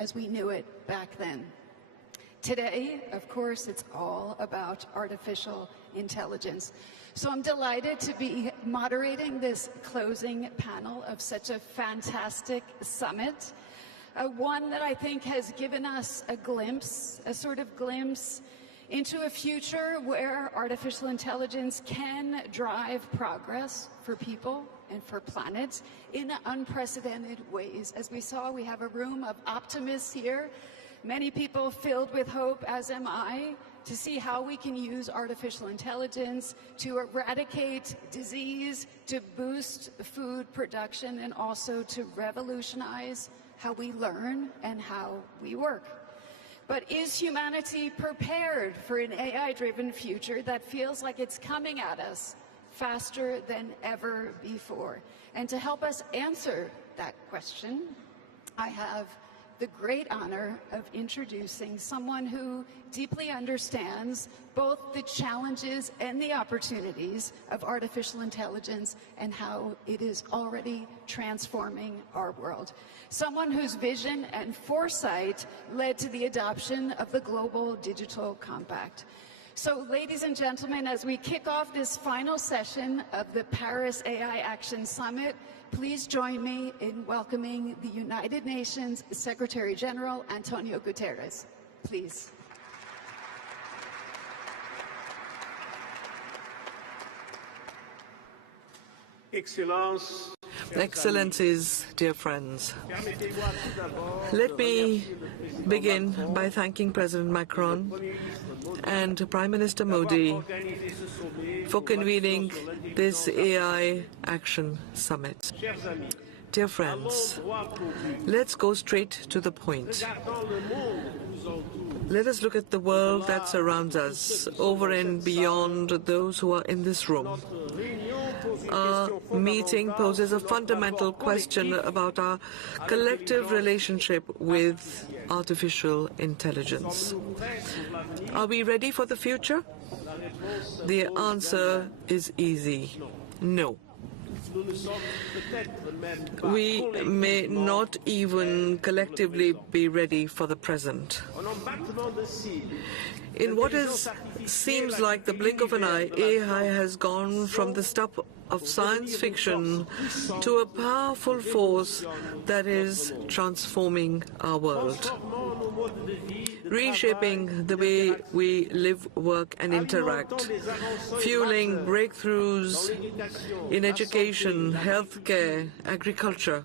as we knew it back then. Today, of course, it's all about artificial intelligence. So I'm delighted to be moderating this closing panel of such a fantastic summit, one that I think has given us a glimpse, a sort of glimpse into a future where artificial intelligence can drive progress for people and for planets in unprecedented ways. As we saw, we have a room of optimists here, many people filled with hope, as am I, to see how we can use artificial intelligence to eradicate disease, to boost food production, and also to revolutionize how we learn and how we work. But is humanity prepared for an AI-driven future that feels like it's coming at us faster than ever before? And to help us answer that question, I have the great honor of introducing someone who deeply understands both the challenges and the opportunities of artificial intelligence and how it is already transforming our world. Someone whose vision and foresight led to the adoption of the Global Digital Compact. So, ladies and gentlemen, as we kick off this final session of the Paris AI Action Summit, please join me in welcoming the United Nations Secretary General, Antonio Guterres. Please. Excellencies, dear friends, let me begin by thanking President Macron and Prime Minister Modi for convening this AI Action Summit. Dear friends, let's go straight to the point. Let us look at the world that surrounds us, over and beyond those who are in this room. Our meeting poses a fundamental question about our collective relationship with artificial intelligence. Are we ready for the future? The answer is easy: no. We may not even collectively be ready for the present. In what seems like the blink of an eye, AI has gone from the stuff of science fiction to a powerful force that is transforming our world, reshaping the way we live, work, and interact, fueling breakthroughs in education, healthcare, agriculture,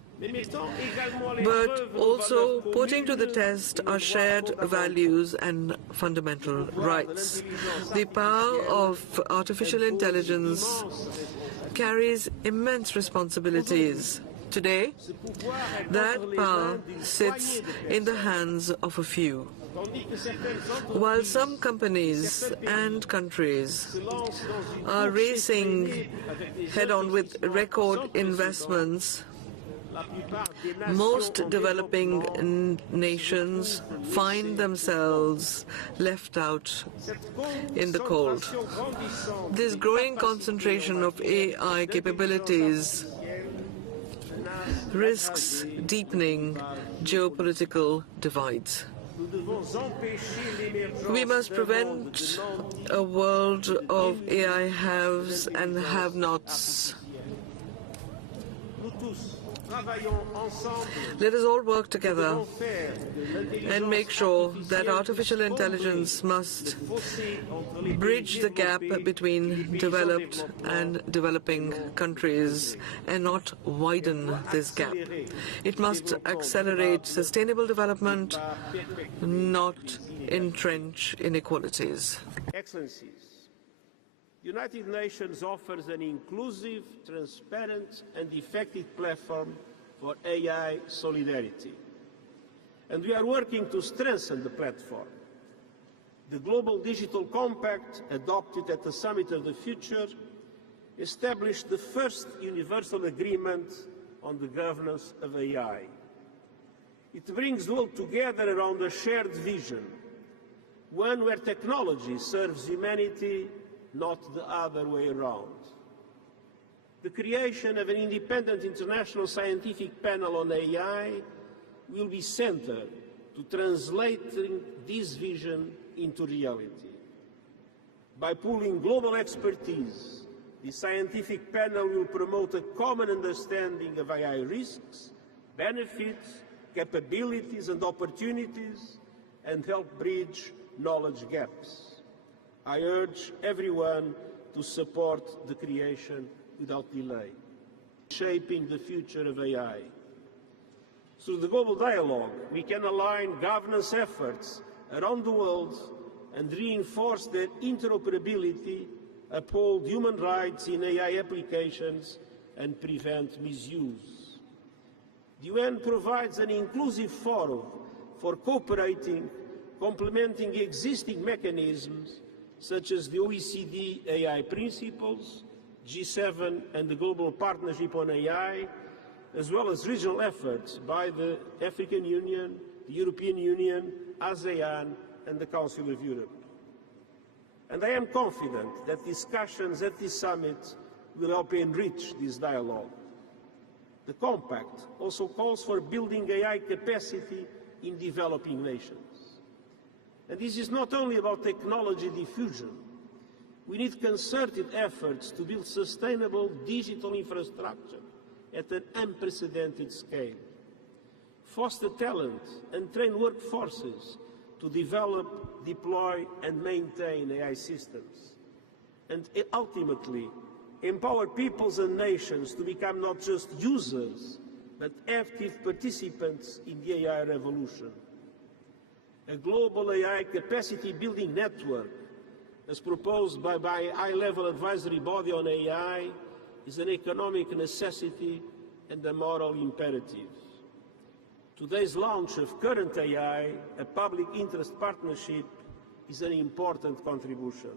but also putting to the test our shared values and fundamental rights. The power of artificial intelligence carries immense responsibilities. Today, that power sits in the hands of a few. While some companies and countries are racing head-on with record investments, most developing nations find themselves left out in the cold. This growing concentration of AI capabilities risks deepening geopolitical divides. We must prevent a world of AI haves and have-nots. Let us all work together and make sure that artificial intelligence must bridge the gap between developed and developing countries and not widen this gap. It must accelerate sustainable development, not entrench inequalities. Excellencies, the United Nations offers an inclusive, transparent and effective platform for AI solidarity. And we are working to strengthen the platform. The Global Digital Compact, adopted at the Summit of the Future, established the first universal agreement on the governance of AI. It brings the world together around a shared vision, one where technology serves humanity, not the other way around. The creation of an independent international scientific panel on AI will be centered to translating this vision into reality. By pooling global expertise, the scientific panel will promote a common understanding of AI risks, benefits, capabilities and opportunities, and help bridge knowledge gaps. I urge everyone to support the creation without delay, shaping the future of AI. Through the global dialogue, we can align governance efforts around the world and reinforce their interoperability, uphold human rights in AI applications, and prevent misuse. The UN provides an inclusive forum for cooperating, complementing existing mechanisms such as the OECD AI principles, G7 and the Global Partnership on AI, as well as regional efforts by the African Union, the European Union, ASEAN, and the Council of Europe. And I am confident that discussions at this summit will help enrich this dialogue. The Compact also calls for building AI capacity in developing nations. And this is not only about technology diffusion. We need concerted efforts to build sustainable digital infrastructure at an unprecedented scale, foster talent and train workforces to develop, deploy and maintain AI systems, and ultimately empower peoples and nations to become not just users, but active participants in the AI revolution. A global AI capacity building network, as proposed by a high-level advisory body on AI, is an economic necessity and a moral imperative. Today's launch of Current AI, a public interest partnership, is an important contribution.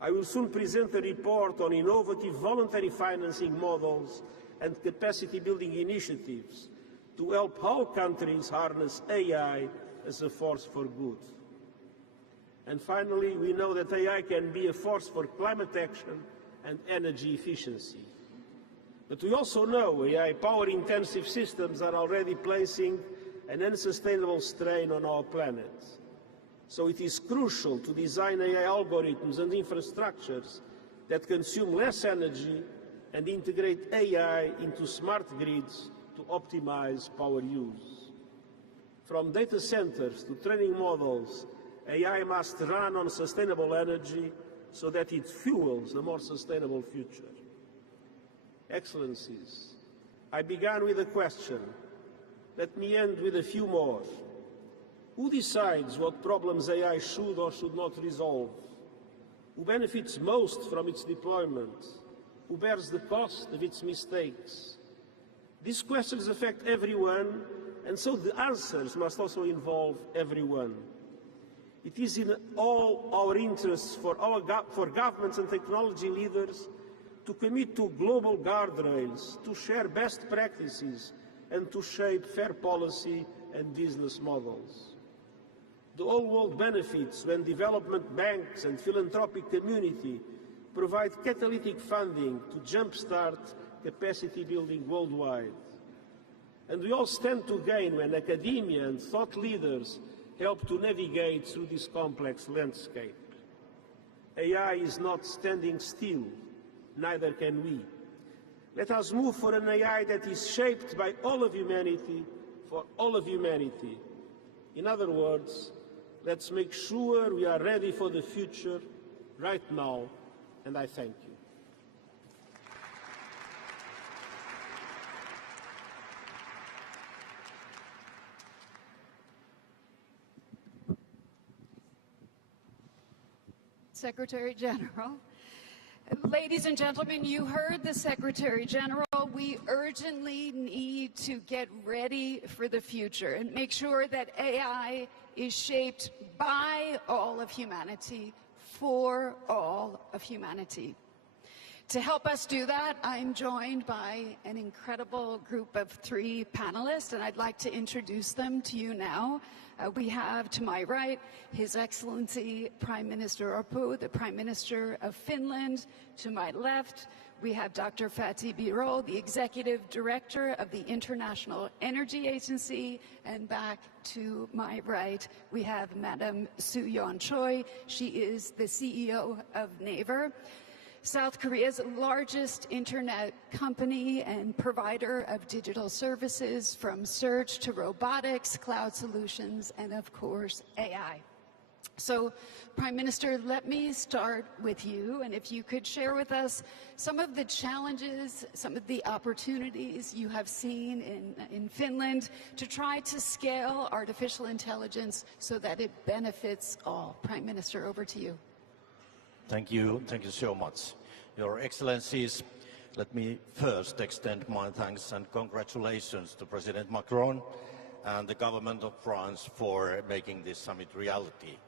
I will soon present a report on innovative voluntary financing models and capacity building initiatives to help all countries harness AI as a force for good. And finally, we know that AI can be a force for climate action and energy efficiency. But we also know AI power-intensive systems are already placing an unsustainable strain on our planet. So it is crucial to design AI algorithms and infrastructures that consume less energy and integrate AI into smart grids to optimize power use. From data centers to training models, AI must run on sustainable energy so that it fuels a more sustainable future. Excellencies, I began with a question. Let me end with a few more. Who decides what problems AI should or should not resolve? Who benefits most from its deployment? Who bears the cost of its mistakes? These questions affect everyone, and so the answers must also involve everyone. It is in all our interests for governments and technology leaders to commit to global guardrails, to share best practices, and to shape fair policy and business models. The whole world benefits when development banks and philanthropic community provide catalytic funding to jumpstart capacity building worldwide. And we all stand to gain when academia and thought leaders help to navigate through this complex landscape. AI is not standing still, neither can we. Let us move for an AI that is shaped by all of humanity, for all of humanity. In other words, let's make sure we are ready for the future right now, and I thank you. Secretary General. Ladies and gentlemen, you heard the Secretary General. We urgently need to get ready for the future and make sure that AI is shaped by all of humanity, for all of humanity. To help us do that, I'm joined by an incredible group of 3 panelists, and I'd like to introduce them to you now. We have to my right His Excellency Prime Minister Orpo, the Prime Minister of Finland. To my left, we have Dr. Fatih Birol, the Executive Director of the International Energy Agency. And back to my right, we have Madam Soo-yeon Choi. She is the CEO of Naver, South Korea's largest internet company and provider of digital services, from search to robotics, cloud solutions, and of course, AI. So, Prime Minister, let me start with you, and if you could share with us some of the challenges, some of the opportunities you have seen in Finland to try to scale artificial intelligence so that it benefits all. Prime Minister, over to you. Thank you so much. Your Excellencies, let me first extend my thanks and congratulations to President Macron and the government of France for making this summit reality,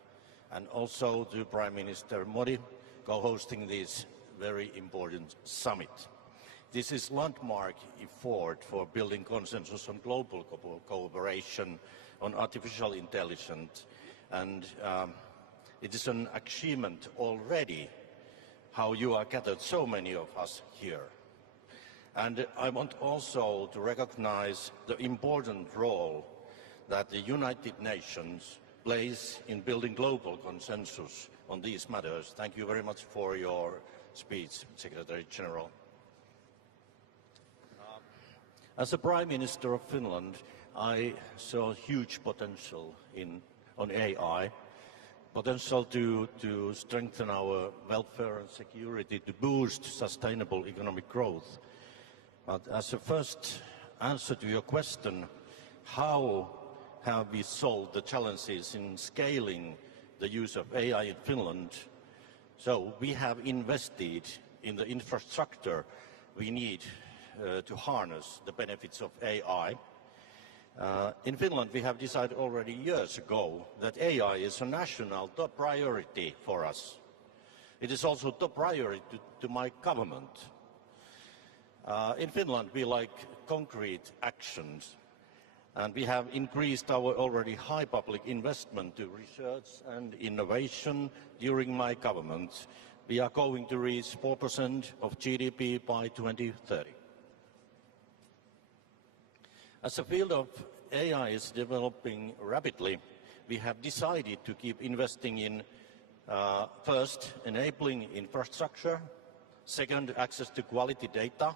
and also to Prime Minister Modi co-hosting this very important summit. This is a landmark effort for building consensus on global cooperation on artificial intelligence, and it is an achievement already how you are gathered, so many of us here. And I want also to recognize the important role that the United Nations plays in building global consensus on these matters. Thank you very much for your speech, Secretary General. As the Prime Minister of Finland, I saw huge potential on AI, potential to strengthen our welfare and security, to boost sustainable economic growth. But as a first answer to your question, how have we solved the challenges in scaling the use of AI in Finland? So we have invested in the infrastructure we need to harness the benefits of AI. In Finland, we have decided already years ago that AI is a national top priority for us. It is also top priority to my government. In Finland, we like concrete actions, and we have increased our already high public investment to research and innovation during my government. We are going to reach 4% of GDP by 2030. As the field of AI is developing rapidly, we have decided to keep investing in, first, enabling infrastructure, second, access to quality data,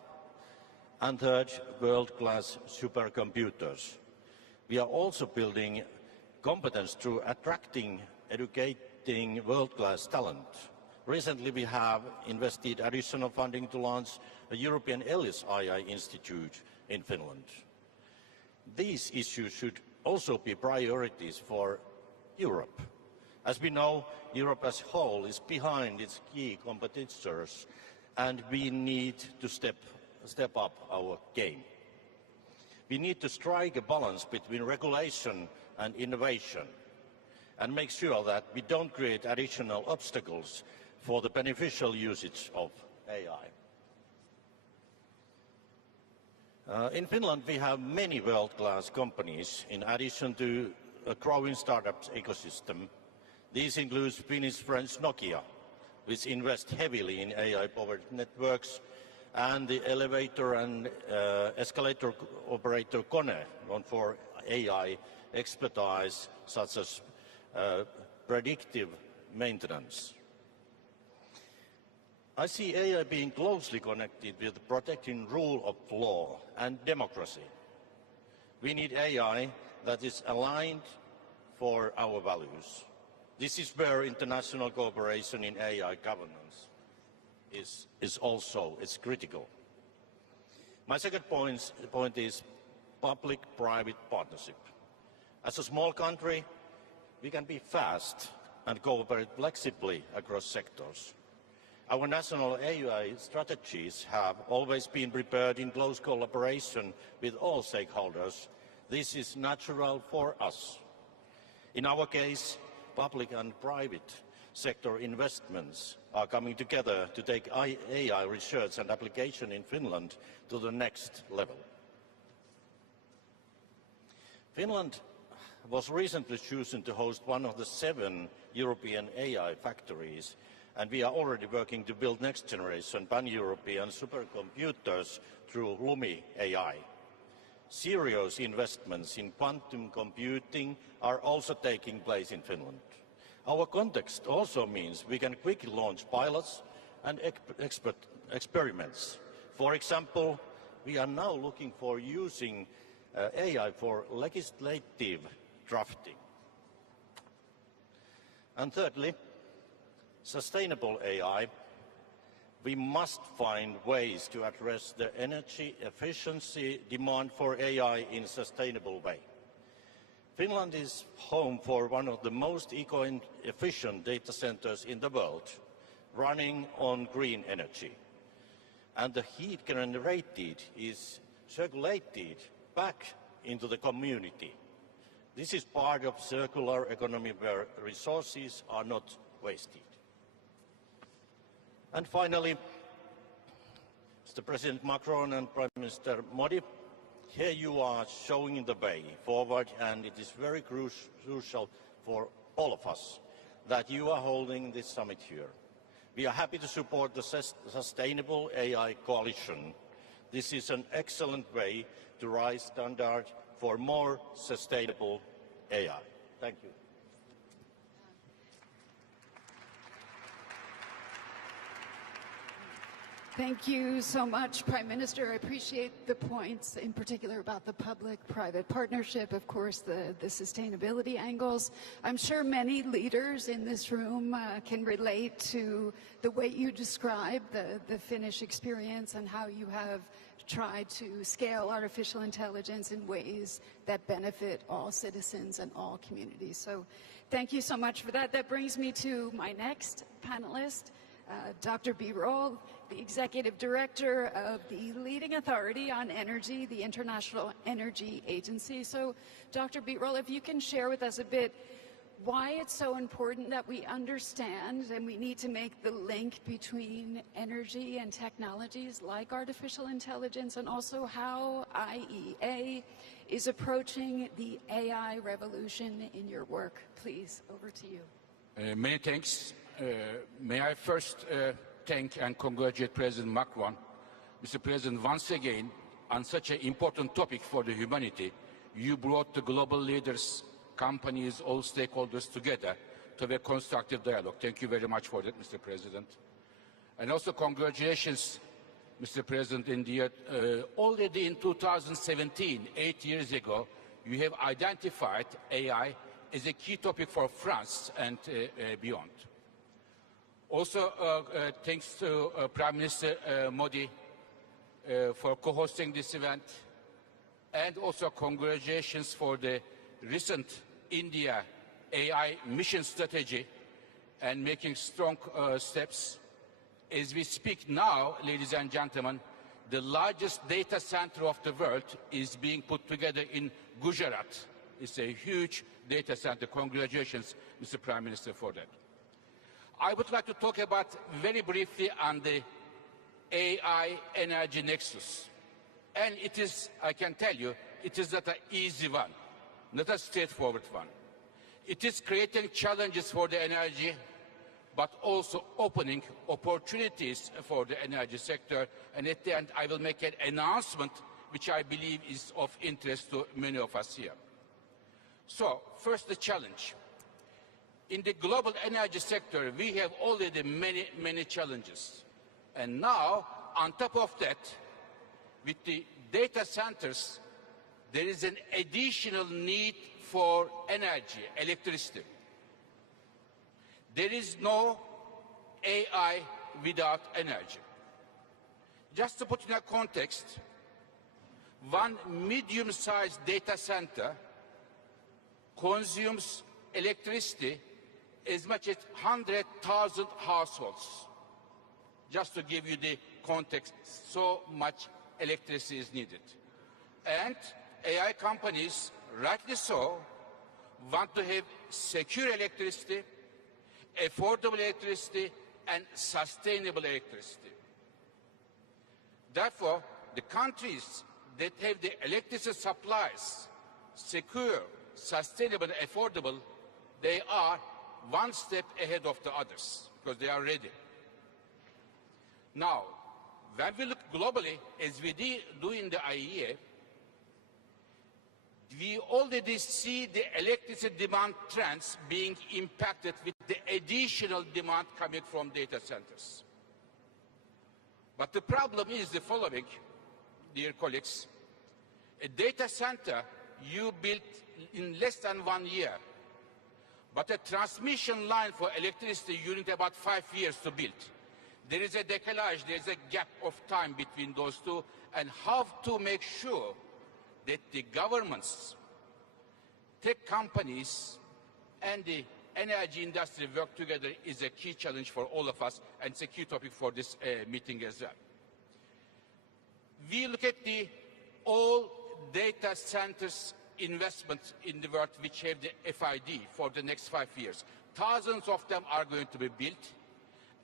and third, world-class supercomputers. We are also building competence through attracting, educating world-class talent. Recently, we have invested additional funding to launch a European AI Institute in Finland. These issues should also be priorities for Europe. As we know, Europe as a whole is behind its key competitors, and we need to step up our game. We need to strike a balance between regulation and innovation and make sure that we don't create additional obstacles for the beneficial usage of AI. In Finland, we have many world-class companies in addition to a growing startups ecosystem. These include Finnish-French Nokia, which invests heavily in AI-powered networks, and the elevator and escalator operator Kone, known for AI expertise such as predictive maintenance. I see AI being closely connected with protecting rule of law and democracy. We need AI that is aligned for our values. This is where international cooperation in AI governance is also critical. My second point is public-private partnership. As a small country, we can be fast and cooperate flexibly across sectors. Our national AI strategies have always been prepared in close collaboration with all stakeholders. This is natural for us. In our case, public and private sector investments are coming together to take AI research and application in Finland to the next level. Finland was recently chosen to host one of the 7 European AI factories, And we are already working to build next generation pan-European supercomputers through LUMI AI. Serious investments in quantum computing are also taking place in Finland. Our context also means we can quickly launch pilots and experiments. For example, we are now looking for using AI for legislative drafting. And thirdly, sustainable AI. We must find ways to address the energy efficiency demand for AI in a sustainable way. Finland is home for one of the most eco-efficient data centers in the world, running on green energy. And the heat generated is circulated back into the community. This is part of circular economy where resources are not wasted. And finally, Mr. President Macron and Prime Minister Modi, here you are showing the way forward, and it is very crucial for all of us that you are holding this summit here. We are happy to support the Sustainable AI Coalition. This is an excellent way to raise standards for more sustainable AI. Thank you. Thank you so much, Prime Minister. I appreciate the points, in particular about the public-private partnership, of course, the sustainability angles. I'm sure many leaders in this room can relate to the way you describe the Finnish experience and how you have tried to scale artificial intelligence in ways that benefit all citizens and all communities. So thank you so much for that. That brings me to my next panelist, Dr. Birol, the Executive Director of the leading authority on energy, the International Energy Agency. So, Dr. Birol, if you can share with us a bit why it's so important that we understand and we need to make the link between energy and technologies like artificial intelligence, and also how IEA is approaching the AI revolution in your work. Please, over to you. Many thanks. May I first thank and congratulate President Macron. Mr. President, once again, on such an important topic for the humanity, you brought the global leaders, companies, all stakeholders together to have a constructive dialogue. Thank you very much for that, Mr. President. And also congratulations, Mr. President, in the already in 2017, 8 years ago, you have identified AI as a key topic for France and beyond. Also, thanks to Prime Minister Modi for co-hosting this event, and also congratulations for the recent India AI mission strategy and making strong steps. As we speak now, ladies and gentlemen, the largest data center of the world is being put together in Gujarat. It's a huge data center. Congratulations, Mr. Prime Minister, for that. I would like to talk about very briefly on the AI energy nexus. And it is, I can tell you, it is not an easy one, not a straightforward one. It is creating challenges for the energy, but also opening opportunities for the energy sector. And at the end, I will make an announcement which I believe is of interest to many of us here. So, first the challenge. In the global energy sector, we have already many challenges. And now, on top of that, with the data centers, there is an additional need for energy, electricity. There is no AI without energy. Just to put in a context, one medium-sized data center consumes electricity as much as 100,000 households. Just to give you the context, so much electricity is needed. And AI companies, rightly so, want to have secure electricity, affordable electricity, and sustainable electricity. Therefore, the countries that have the electricity supplies secure, sustainable, and affordable, they are one step ahead of the others because they are ready. Now, when we look globally, as we do in the IEA, we already see the electricity demand trends being impacted with the additional demand coming from data centers. But the problem is the following, dear colleagues. A data center you built in less than 1 year, but a transmission line for electricity you need about 5 years to build. There is a decalage, there is a gap of time between those two, and how to make sure that the governments, tech companies, and the energy industry work together is a key challenge for all of us, and it's a key topic for this meeting as well. We look at the all data centers investments in the world which have the FID for the next 5 years. Thousands of them are going to be built.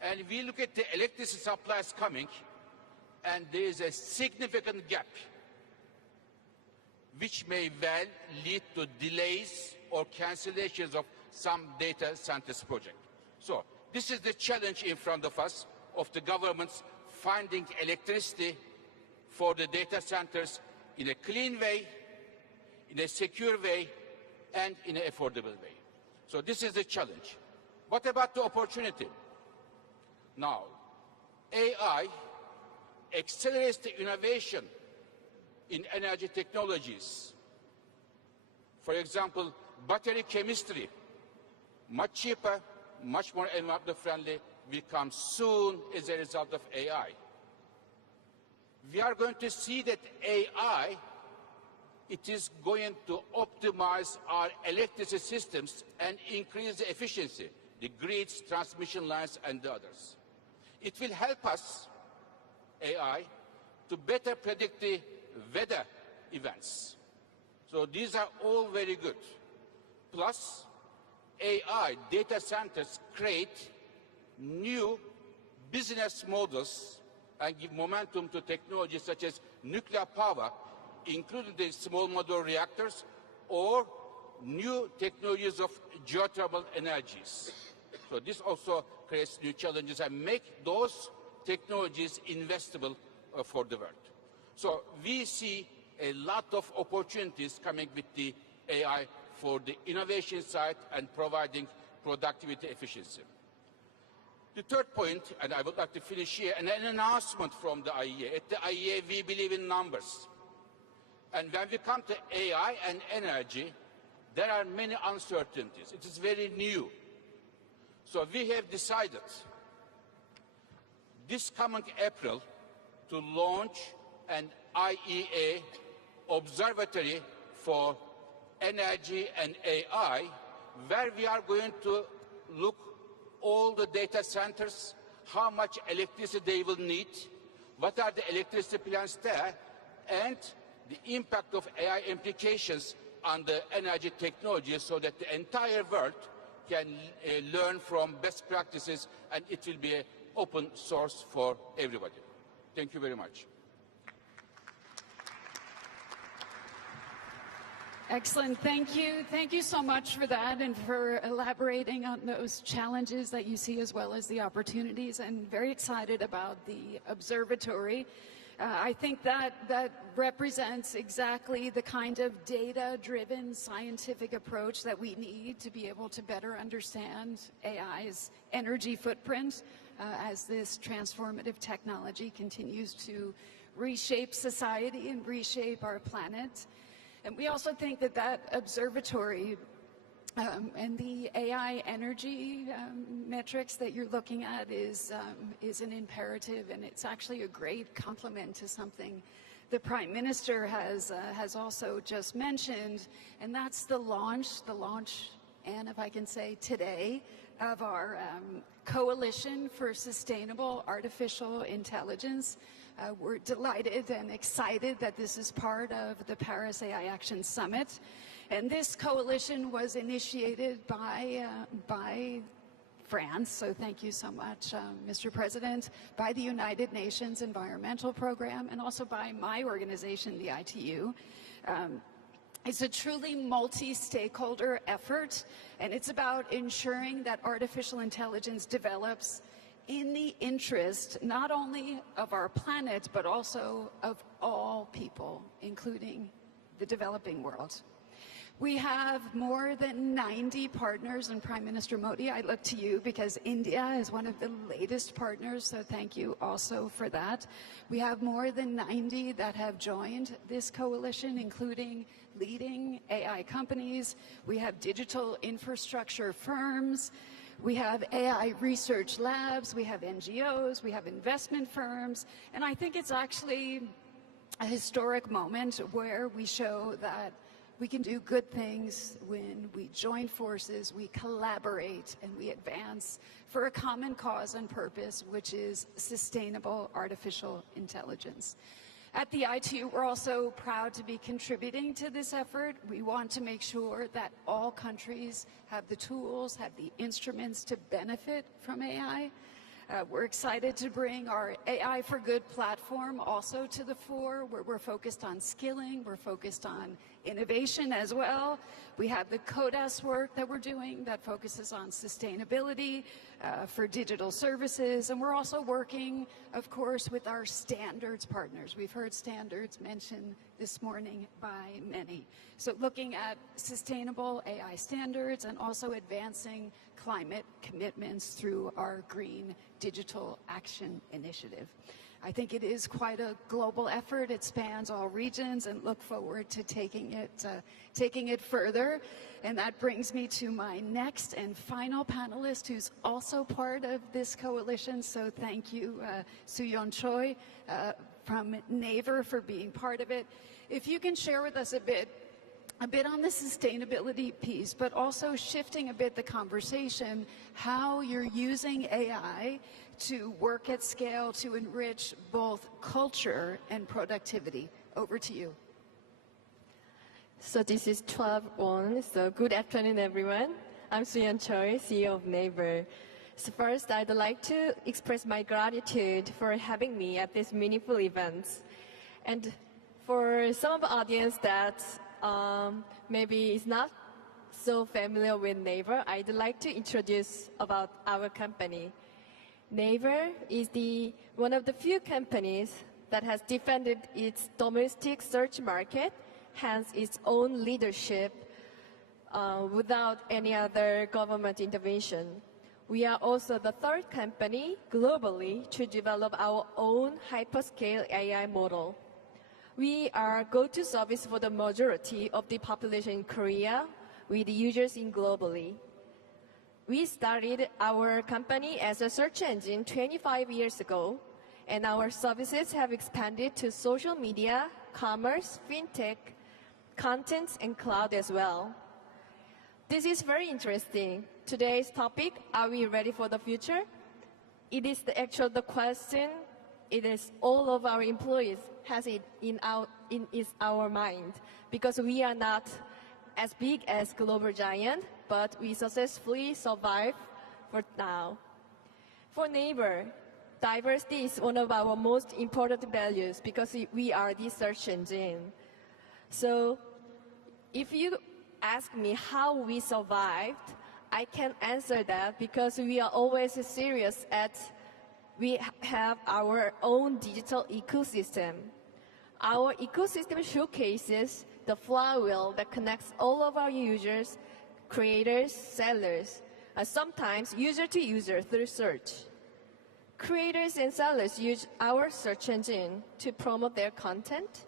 And we look at the electricity supplies coming, and there is a significant gap which may well lead to delays or cancellations of some data centers project. So this is the challenge in front of us, of the governments finding electricity for the data centers in a clean way, in a secure way, and in an affordable way. So this is the challenge. What about the opportunity? Now, AI accelerates the innovation in energy technologies. For example, battery chemistry, much cheaper, much more environmentally friendly, will come soon as a result of AI. We are going to see that AI, it is going to optimize our electricity systems and increase the efficiency, the grids, transmission lines, and the others. It will help us, AI, to better predict the weather events. So these are all very good. Plus, AI data centers create new business models and give momentum to technologies such as nuclear power, including the small modular reactors, or new technologies of geothermal energies. So this also creates new challenges and make those technologies investable for the world. So we see a lot of opportunities coming with the AI for the innovation side and providing productivity efficiency. The third point, and I would like to finish here, an announcement from the IEA. At the IEA, we believe in numbers. And when we come to AI and energy, there are many uncertainties. It is very new. So we have decided this coming April to launch an IEA observatory for energy and AI, where we are going to look all the data centers, how much electricity they will need, what are the electricity plants there, and the impact of AI implications on the energy technology so that the entire world can learn from best practices, and it will be an open source for everybody. Thank you very much. Excellent. Thank you. Thank you so much for that and for elaborating on those challenges that you see as well as the opportunities. And very excited about the observatory. I think that represents exactly the kind of data-driven scientific approach that we need to be able to better understand AI's energy footprint as this transformative technology continues to reshape society and reshape our planet. And we also think that that observatory and the AI energy metrics that you're looking at is an imperative, and it's actually a great complement to something the Prime Minister has also just mentioned, and that's the launch, and if I can say today, of our Coalition for Sustainable Artificial Intelligence. We're delighted and excited that this is part of the Paris AI Action Summit. And this coalition was initiated by France, so thank you so much, Mr. President, by the United Nations Environmental Program, and also by my organization, the ITU. It's a truly multi-stakeholder effort, and it's about ensuring that artificial intelligence develops in the interest not only of our planet, but also of all people, including the developing world. We have more than 90 partners, and Prime Minister Modi, I look to you because India is one of the latest partners, so thank you also for that. We have more than 90 that have joined this coalition, including leading AI companies. We have digital infrastructure firms. We have AI research labs. We have NGOs. We have investment firms. And I think it's actually a historic moment where we show that we can do good things when we join forces, we collaborate, and we advance for a common cause and purpose, which is sustainable artificial intelligence. At the ITU, we're also proud to be contributing to this effort. We want to make sure that all countries have the tools, have the instruments to benefit from AI. We're excited to bring our AI for Good platform also to the fore, where we're focused on skilling, we're focused on innovation as well. We have the CODAS work that we're doing that focuses on sustainability for digital services, and we're also working, of course, with our standards partners. We've heard standards mentioned this morning by many. So looking at sustainable AI standards and also advancing climate commitments through our Green Digital Action Initiative. I think it is quite a global effort. It spans all regions, and look forward to taking it further. And that brings me to my next and final panelist, who's also part of this coalition. So thank you, Soo-yeon Choi from NAVER, for being part of it. If you can share with us a bit on the sustainability piece, but also shifting a bit the conversation, how you're using AI to work at scale to enrich both culture and productivity. Over to you. So this is 12-1, so good afternoon, everyone. I'm Soo-yeon Choi, CEO of NAVER. So first, I'd like to express my gratitude for having me at this meaningful event. And for some of the audience that maybe is not so familiar with NAVER, I'd like to introduce about our company. NAVER is one of the few companies that has defended its domestic search market, hence its own leadership, without any other government intervention. We are also the third company globally to develop our own hyperscale AI model. We are go-to service for the majority of the population in Korea, with users in globally. We started our company as a search engine 25 years ago, and our services have expanded to social media, commerce, fintech, content, and cloud as well. This is very interesting. Today's topic, are we ready for the future? It is the question. It is all of our employees has it in our mind, because we are not as big as global giant, but we successfully survive for now. For NAVER, diversity is one of our most important values because we are the search engine. So if you ask me how we survived, I can answer that because we are always serious we have our own digital ecosystem. Our ecosystem showcases the flywheel that connects all of our users, creators, sellers, and sometimes user to user through search. Creators and sellers use our search engine to promote their content.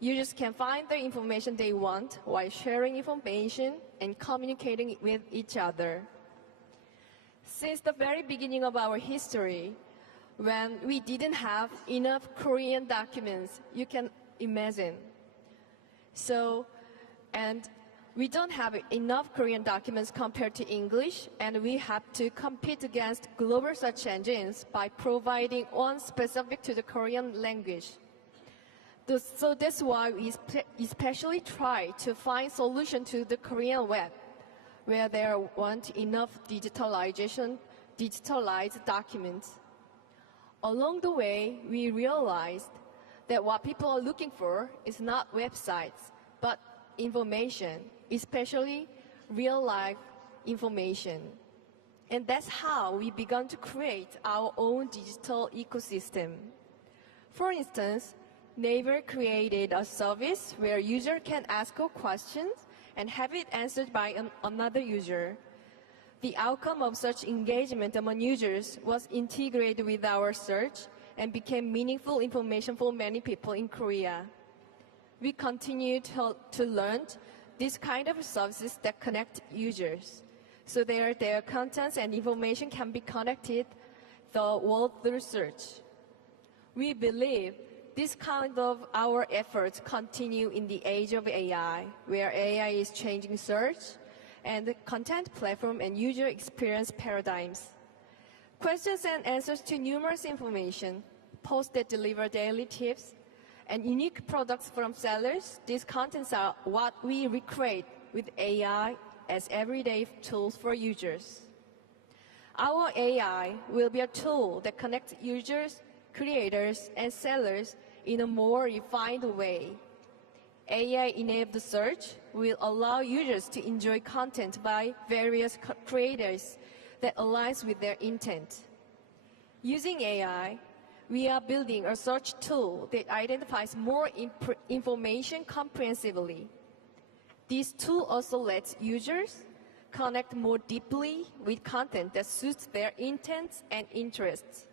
Users can find the information they want while sharing information and communicating with each other. Since the very beginning of our history, when we didn't have enough Korean documents, you can imagine. And we don't have enough Korean documents compared to English, and we have to compete against global search engines by providing one specific to the Korean language. So that's why we especially try to find solution to the Korean web, where there weren't enough digitalized documents. Along the way, we realized that what people are looking for is not websites, but information, especially real-life information. And that's how we began to create our own digital ecosystem. For instance, Naver created a service where user can ask a question and have it answered by another user. The outcome of such engagement among users was integrated with our search and became meaningful information for many people in Korea. We continue to learn this kind of services that connect users, so their contents and information can be connected the world through search. We believe this kind of our efforts continue in the age of AI, where AI is changing search and the content platform and user experience paradigms. Questions and answers to numerous information, posts that deliver daily tips, and unique products from sellers, these contents are what we recreate with AI as everyday tools for users. Our AI will be a tool that connects users, creators, and sellers in a more refined way. AI-enabled search will allow users to enjoy content by various creators that aligns with their intent. Using AI, we are building a search tool that identifies more information comprehensively. This tool also lets users connect more deeply with content that suits their intents and interests.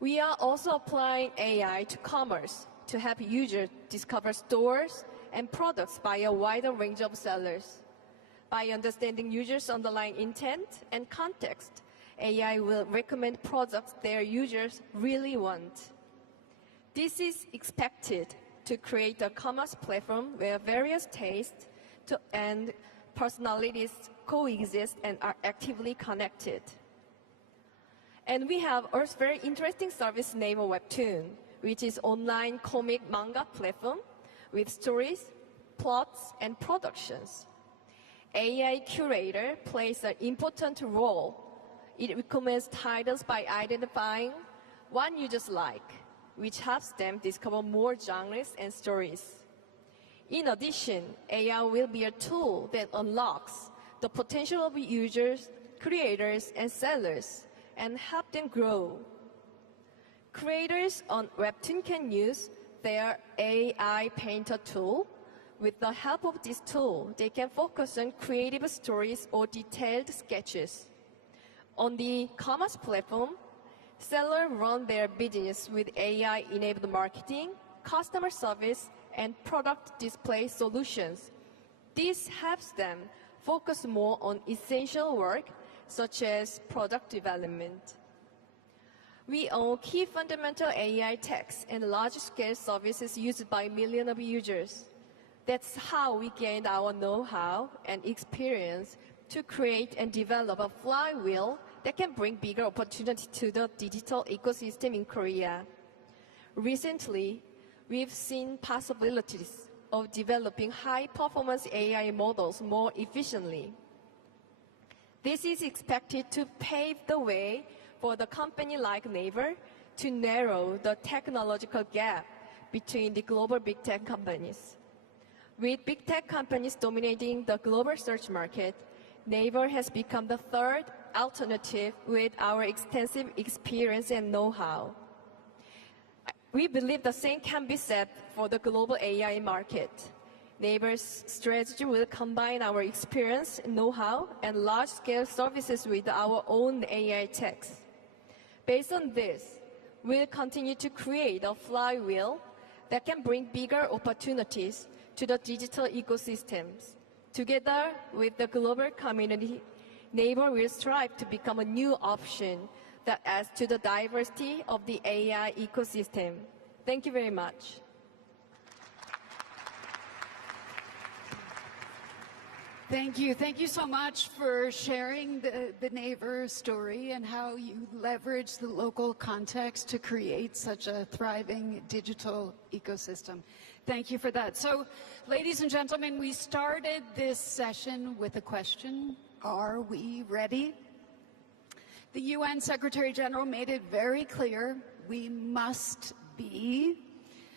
We are also applying AI to commerce to help users discover stores and products by a wider range of sellers. By understanding users' underlying intent and context, AI will recommend products their users really want. This is expected to create a commerce platform where various tastes and personalities coexist and are actively connected. And we have a very interesting service named Webtoon, which is online comic manga platform with stories, plots, and productions. AI curator plays an important role. It recommends titles by identifying what users like, which helps them discover more genres and stories. In addition, AI will be a tool that unlocks the potential of users, creators, and sellers, and help them grow. Creators on Webtoon can use their AI Painter tool. With the help of this tool, they can focus on creative stories or detailed sketches. On the commerce platform, sellers run their business with AI-enabled marketing, customer service, and product display solutions. This helps them focus more on essential work, such as product development. We own key fundamental AI techs and large-scale services used by millions of users. That's how we gained our know-how and experience to create and develop a flywheel that can bring bigger opportunity to the digital ecosystem in Korea. Recently, we've seen possibilities of developing high-performance AI models more efficiently. This is expected to pave the way for the company like Naver to narrow the technological gap between the global big tech companies. With big tech companies dominating the global search market, Naver has become the third alternative with our extensive experience and know-how. We believe the same can be said for the global AI market. Naver's strategy will combine our experience, know-how, and large-scale services with our own AI techs. Based on this, we'll continue to create a flywheel that can bring bigger opportunities to the digital ecosystems. Together with the global community, Naver will strive to become a new option that adds to the diversity of the AI ecosystem. Thank you very much. Thank you. Thank you so much for sharing the Naver story and how you leverage the local context to create such a thriving digital ecosystem. Thank you for that. So, ladies and gentlemen, we started this session with a question. Are we ready? The UN Secretary General made it very clear we must be.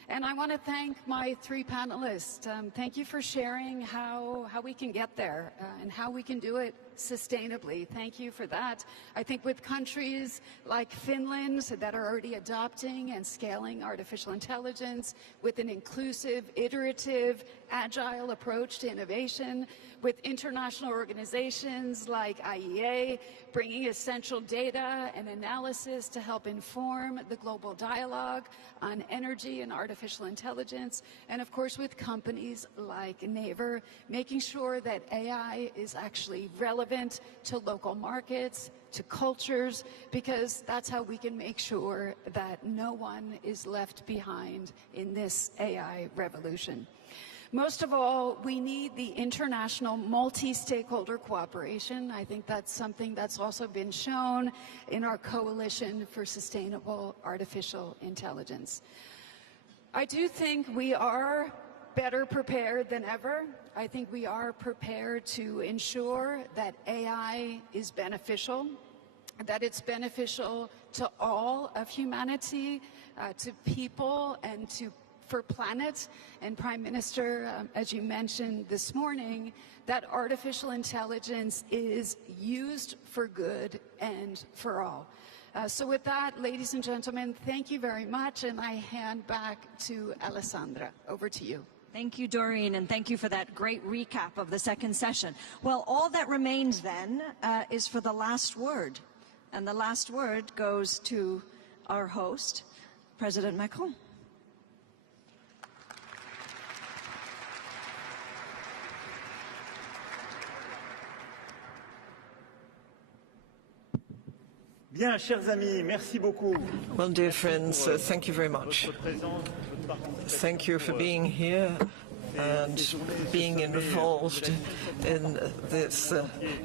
And I want to thank my three panelists. Thank you for sharing how we can get there and how we can do it sustainably. Thank you for that. I think with countries like Finland that are already adopting and scaling artificial intelligence with an inclusive, iterative, agile approach to innovation, with international organizations like IEA bringing essential data and analysis to help inform the global dialogue on energy and artificial intelligence, and of course with companies like Naver, making sure that AI is actually relevant to local markets, to cultures, because that's how we can make sure that no one is left behind in this AI revolution. Most of all, we need the international multi-stakeholder cooperation. I think that's something that's also been shown in our Coalition for Sustainable Artificial Intelligence. I do think we are better prepared than ever. I think we are prepared to ensure that AI is beneficial, that it's beneficial to all of humanity, to people and for planet. And Prime Minister, as you mentioned this morning, that artificial intelligence is used for good and for all. So with that, ladies and gentlemen, thank you very much, and I hand back to Alessandra. Over to you. Thank you, Doreen, and thank you for that great recap of the second session. Well, all that remains then is for the last word, and the last word goes to our host, President Macron. Bien, chers amis, merci beaucoup. Well, dear friends, thank you very much. Thank you for being here and being involved in this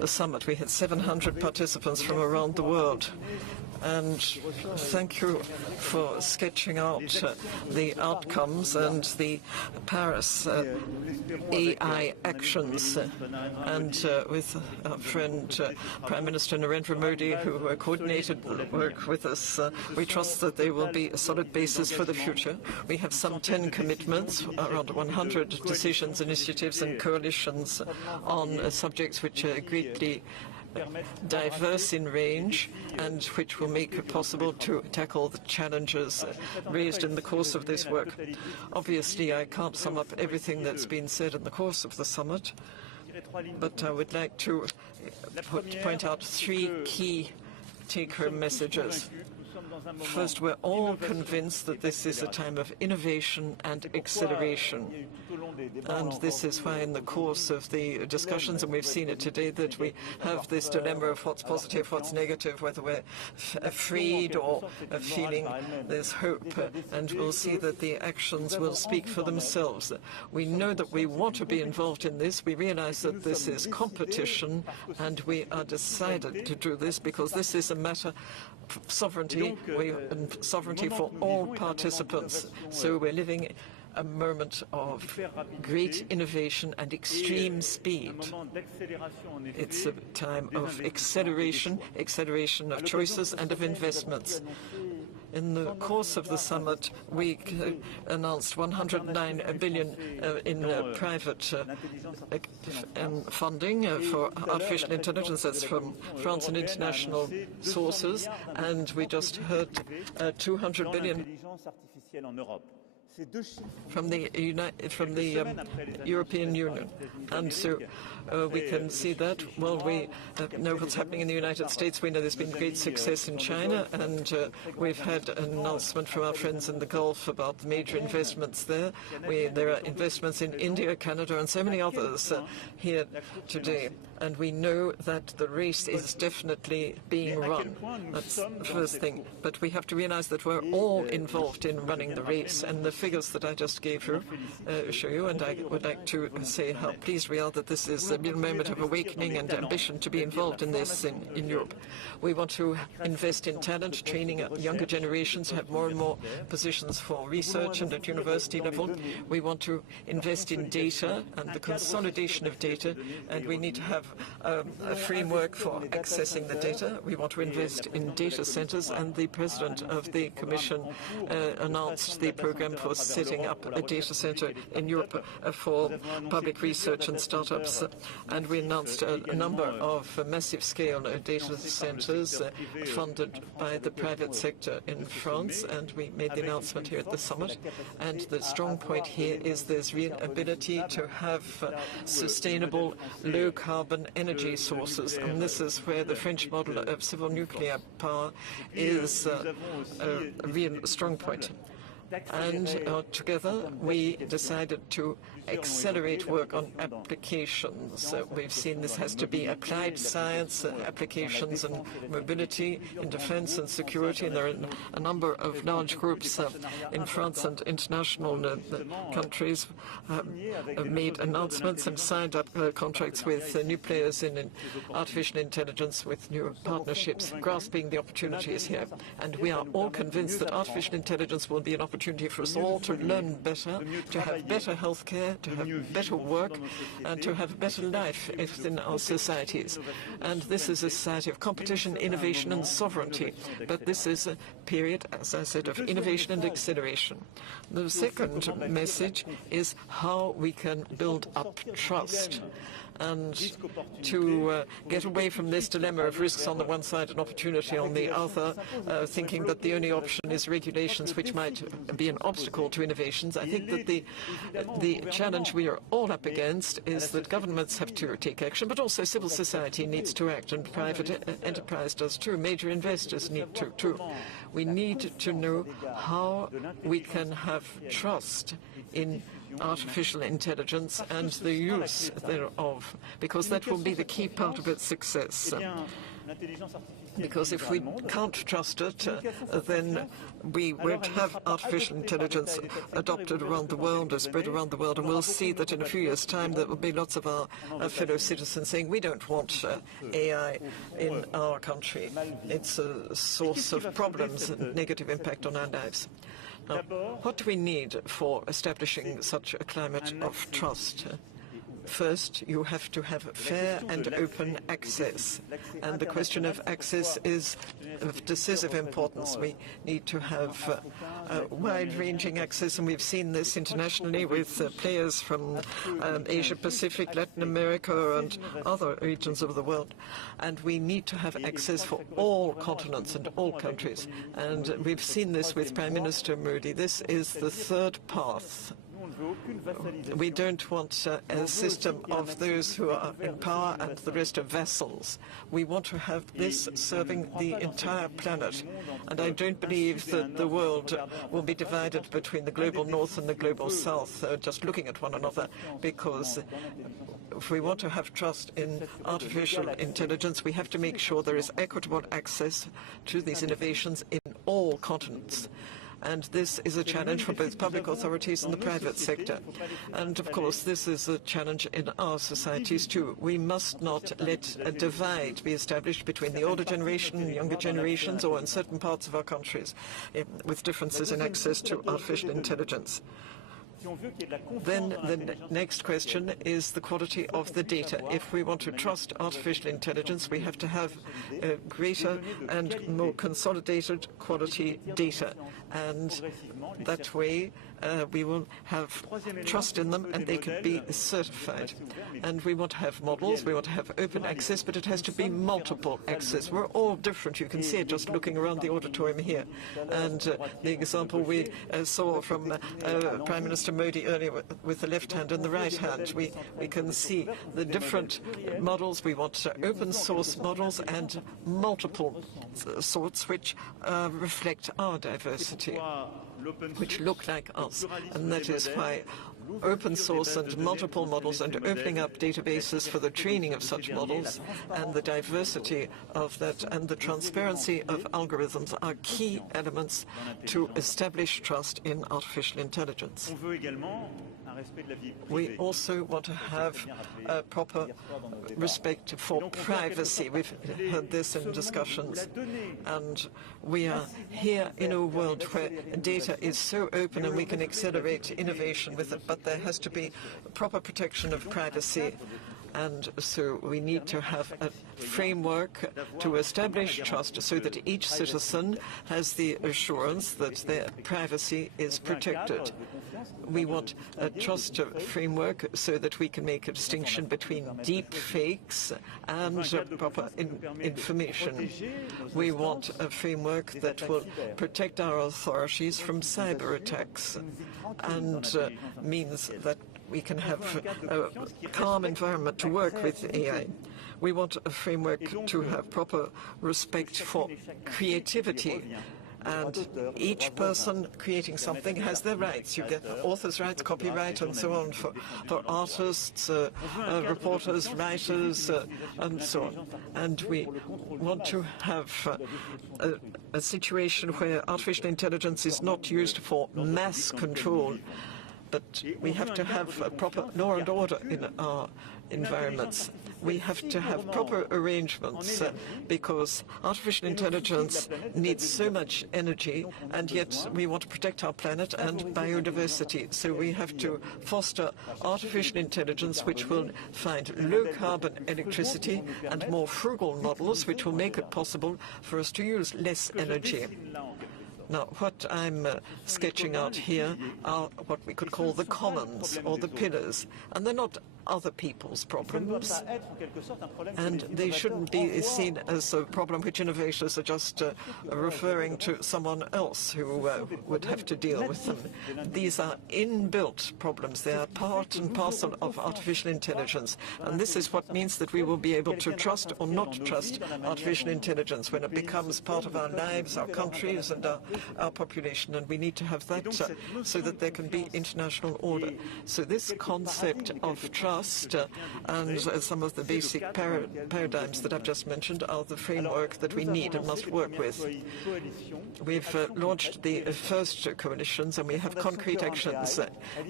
summit. We had 700 participants from around the world. And thank you for sketching out the outcomes and the Paris AI actions. And with our friend Prime Minister Narendra Modi, who coordinated the work with us, we trust that they will be a solid basis for the future. We have some 10 commitments, around 100 decisions, initiatives and coalitions on subjects which are greatly diverse in range and which will make it possible to tackle the challenges raised in the course of this work. Obviously, I can't sum up everything that's been said in the course of the summit, but I would like to point out 3 key take-home messages. First, we're all convinced that this is a time of innovation and acceleration. And this is why in the course of the discussions, and we've seen it today, that we have this dilemma of what's positive, what's negative, whether we're afraid or feeling there's hope. And we'll see that the actions will speak for themselves. We know that we want to be involved in this. We realize that this is competition, and we are decided to do this because this is a matter of sovereignty, and sovereignty for all participants. So we're living a moment of great innovation and extreme speed. It's a time of acceleration of choices and of investments. In the course of the summit, we announced 109 billion in private funding for artificial intelligence. That's from France and international sources, and we just heard 200 billion from the European Union. And so we can see that. Well, we know what's happening in the United States. We know there's been great success in China, and we've had an announcement from our friends in the Gulf about the major investments there. There are investments in India, Canada, and so many others here today. And we know that the race is definitely being run. That's the first thing. But we have to realize that we're all involved in running the race, and the figures that I just gave you show you, and I would like to say how pleased we are that this is a real moment of awakening and ambition to be involved in this in Europe. We want to invest in talent, training younger generations, have more and more positions for research and at university level. We want to invest in data and the consolidation of data, and we need to have a framework for accessing the data. We want to invest in data centers, and the President of the Commission announced the program for setting up a data center in Europe for public research and startups. And we announced a number of massive-scale data centers funded by the private sector in France, and we made the announcement here at the summit. And the strong point here is there's real ability to have sustainable, low-carbon energy sources, and this is where the French model of civil nuclear power is a real strong point. And together we decided to accelerate work on applications. We've seen this has to be applied science, applications in mobility, in defense and security. And there are a number of large groups in France and international countries have made announcements and signed up contracts with new players in artificial intelligence, with new partnerships, grasping the opportunities here. And we are all convinced that artificial intelligence will be an opportunity for us all to learn better, to have better healthcare, to have better work, and to have a better life within our societies. And this is a society of competition, innovation and sovereignty. But this is a period, as I said, of innovation and acceleration. The second message is how we can build up trust, and to get away from this dilemma of risks on the one side and opportunity on the other, thinking that the only option is regulations which might be an obstacle to innovations. I think that the challenge we are all up against is that governments have to take action, but also civil society needs to act, and private enterprise does too. Major investors need to too. We need to know how we can have trust in artificial intelligence and the use thereof, because that will be the key part of its success. Because if we can't trust it, then we won't have artificial intelligence adopted around the world or spread around the world, and we'll see that in a few years' time there will be lots of our fellow citizens saying we don't want AI in our country. It's a source of problems and negative impact on our lives. Now, what do we need for establishing such a climate of trust? First, you have to have fair and open access. And the question of access is of decisive importance. We need to have wide-ranging access, and we've seen this internationally with players from Asia-Pacific, Latin America, and other regions of the world. And we need to have access for all continents and all countries. And we've seen this with Prime Minister Modi. This is the third path. We don't want a system of those who are in power and the rest of vassals. We want to have this serving the entire planet. And I don't believe that the world will be divided between the global north and the global south, just looking at one another, because if we want to have trust in artificial intelligence, we have to make sure there is equitable access to these innovations in all continents. And this is a challenge for both public authorities and the private sector. And of course, this is a challenge in our societies too. We must not let a divide be established between the older generation and younger generations, or in certain parts of our countries, with differences in access to artificial intelligence. Then the next question is the quality of the data. If we want to trust artificial intelligence, we have to have greater and more consolidated quality data. And that way we will have trust in them and they can be certified. And we want to have models, we want to have open access, but it has to be multiple access. We're all different. You can see it just looking around the auditorium here. And the example we saw from Prime Minister Modi earlier with the left hand and the right hand, we can see the different models. We want open source models and multiple sorts which reflect our diversity, which look like us. And that is why open source and multiple models and opening up databases for the training of such models and the diversity of that and the transparency of algorithms are key elements to establish trust in artificial intelligence. We also want to have a proper respect for privacy. We've heard this in discussions. And we are here in a world where data is so open and we can accelerate innovation with it, but there has to be proper protection of privacy. And so we need to have a framework to establish trust so that each citizen has the assurance that their privacy is protected. We want a trust framework so that we can make a distinction between deep fakes and proper information. We want a framework that will protect our authorities from cyber attacks and means that we can have a calm environment to work with AI. We want a framework to have proper respect for creativity. And each person creating something has their rights. You get authors' rights, copyright, and so on for artists, reporters, writers, and so on. And we want to have a situation where artificial intelligence is not used for mass control, but we have to have a proper law and order in our environments. We have to have proper arrangements because artificial intelligence needs so much energy, and yet we want to protect our planet and biodiversity. So we have to foster artificial intelligence which will find low-carbon electricity and more frugal models which will make it possible for us to use less energy. Now, what I'm sketching out here are what we could call the commons or the pillars, and they're not other people's problems, and they shouldn't be seen as a problem which innovators are just referring to someone else who would have to deal with them. These are inbuilt problems. They are part and parcel of artificial intelligence, and this is what means that we will be able to trust or not trust artificial intelligence when it becomes part of our lives, our countries, and our population, and we need to have that so that there can be international order. So this concept of trust and some of the basic paradigms that I've just mentioned are the framework that we need and must work with. We've launched the first coalitions, and we have concrete actions.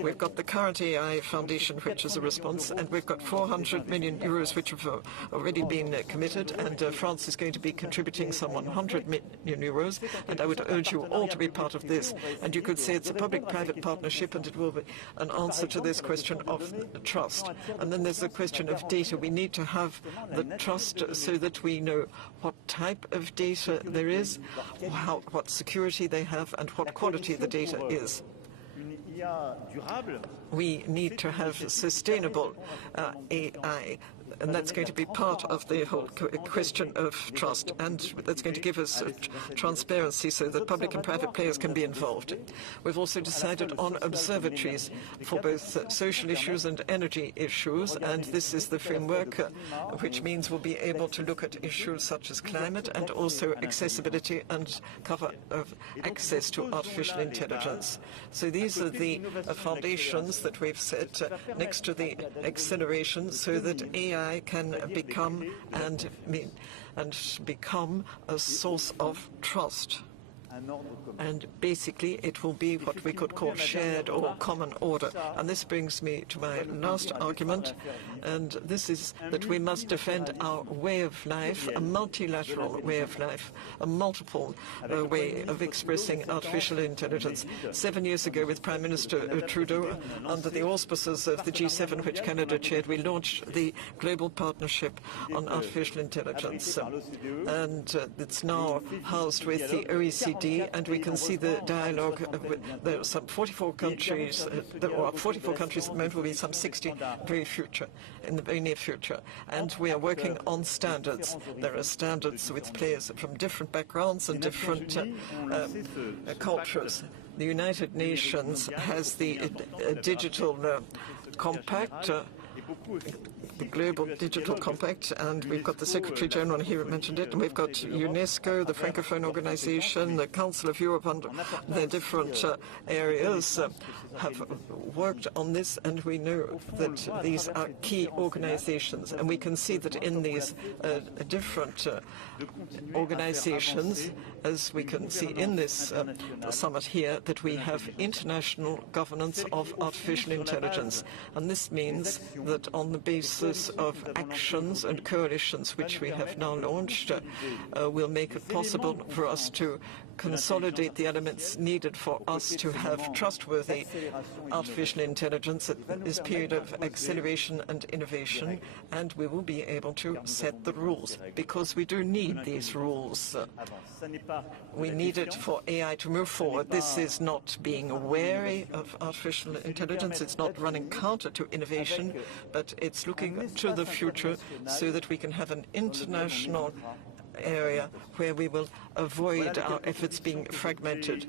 We've got the current AI Foundation, which is a response, and we've got 400 million euros which have already been committed, and France is going to be contributing some 100 million euros, and I would urge you all to be part of this. And you could say it's a public-private partnership, and it will be an answer to this question of trust. And then there's the question of data. We need to have the trust so that we know what type of data there is, what security they have, and what quality the data is. We need to have sustainable AI, and that's going to be part of the whole question of trust, and that's going to give us transparency so that public and private players can be involved. We've also decided on observatories for both social issues and energy issues, and this is the framework which means we'll be able to look at issues such as climate and also accessibility and cover of access to artificial intelligence. So these are the foundations that we've set next to the acceleration so that AI can become become a source of trust. And basically, it will be what we could call shared or common order. And this brings me to my last argument, and this is that we must defend our way of life, a multilateral way of life, a multiple way of expressing artificial intelligence. 7 years ago, with Prime Minister Trudeau, under the auspices of the G7, which Canada chaired, we launched the Global Partnership on Artificial Intelligence. And it's now housed with the OECD, and we can see the dialogue. There are some 44 countries. There are 44 countries at the moment. Will be some 60 in the very near future. And we are working on standards. There are standards with players from different backgrounds and different cultures. The United Nations has the digital compact. The Global Digital Compact, and we've got the Secretary General here mentioned it, and we've got UNESCO, the Francophone Organization, the Council of Europe, and their different areas have worked on this, and we know that these are key organizations, and we can see that in these different organizations, as we can see in this summit here, that we have international governance of artificial intelligence. And this means that on the basis of actions and coalitions which we have now launched, will make it possible for us to consolidate the elements needed for us to have trustworthy artificial intelligence at this period of acceleration and innovation, and we will be able to set the rules, because we do need these rules. We need it for AI to move forward. This is not being wary of artificial intelligence, it's not running counter to innovation, but it's looking to the future so that we can have an international area where we will avoid our efforts being fragmented.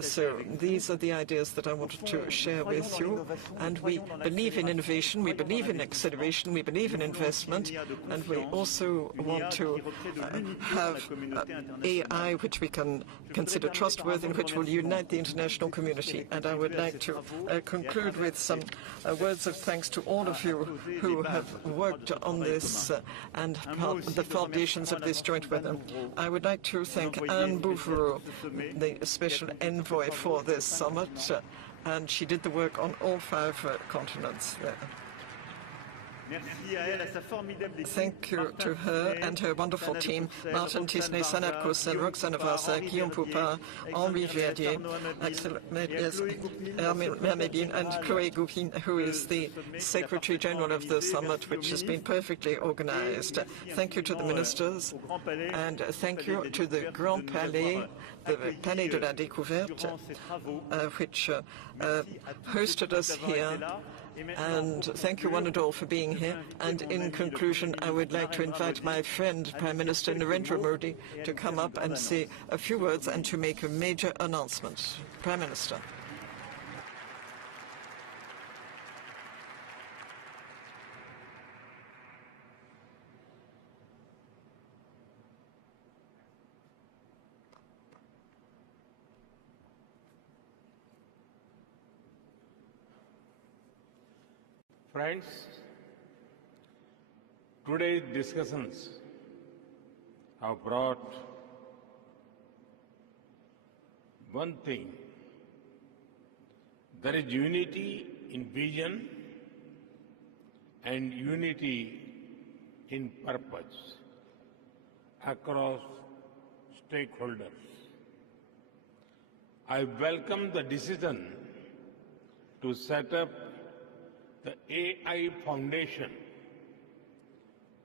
So these are the ideas that I wanted to share with you. And we believe in innovation, we believe in acceleration, we believe in investment, and we also want to have AI which we can consider trustworthy and which will unite the international community. And I would like to conclude with some words of thanks to all of you who have worked on this and the foundations of this joint weather. I would like to thank Anne Bouvereau, the special envoy for this summit, and she did the work on all 5 continents there. Thank you to her and her wonderful team, Martin Tisney, Sanat Kousen, Roxana Vasa, Guillaume Poupin, Henri Verdier, Axel Mermedine, and Chloé Goupin, who is the Secretary General of the summit, which has been perfectly organized. Thank you to the ministers, and thank you to the Grand Palais, the Palais de la Découverte, which hosted us here. And thank you one and all for being here. And in conclusion, I would like to invite my friend, Prime Minister Narendra Modi, to come up and say a few words and to make a major announcement. Prime Minister. Friends, today's discussions have brought one thing. There is unity in vision and unity in purpose across stakeholders. I welcome the decision to set up the AI Foundation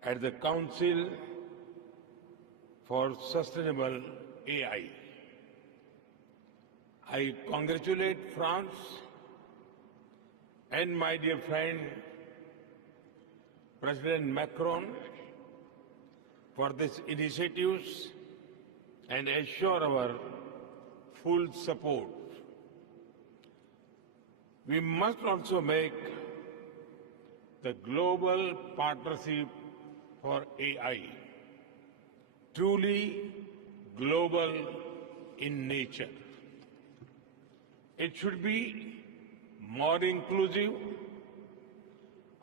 at the Council for Sustainable AI. I congratulate France and my dear friend President Macron for these initiatives and assure our full support. We must also make the global partnership for AI truly global in nature. It should be more inclusive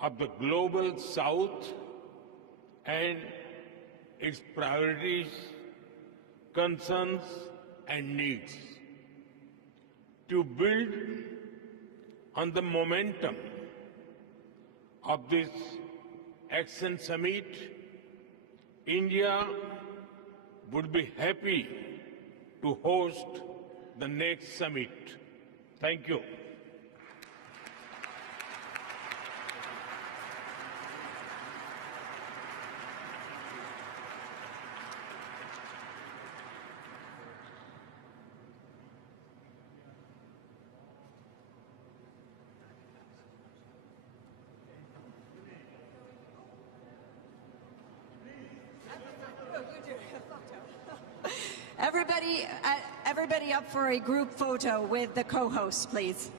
of the global South and its priorities, concerns, and needs. To build on the momentum of this Action Summit, India would be happy to host the next summit. Thank you. Everybody up for a group photo with the co-hosts, please.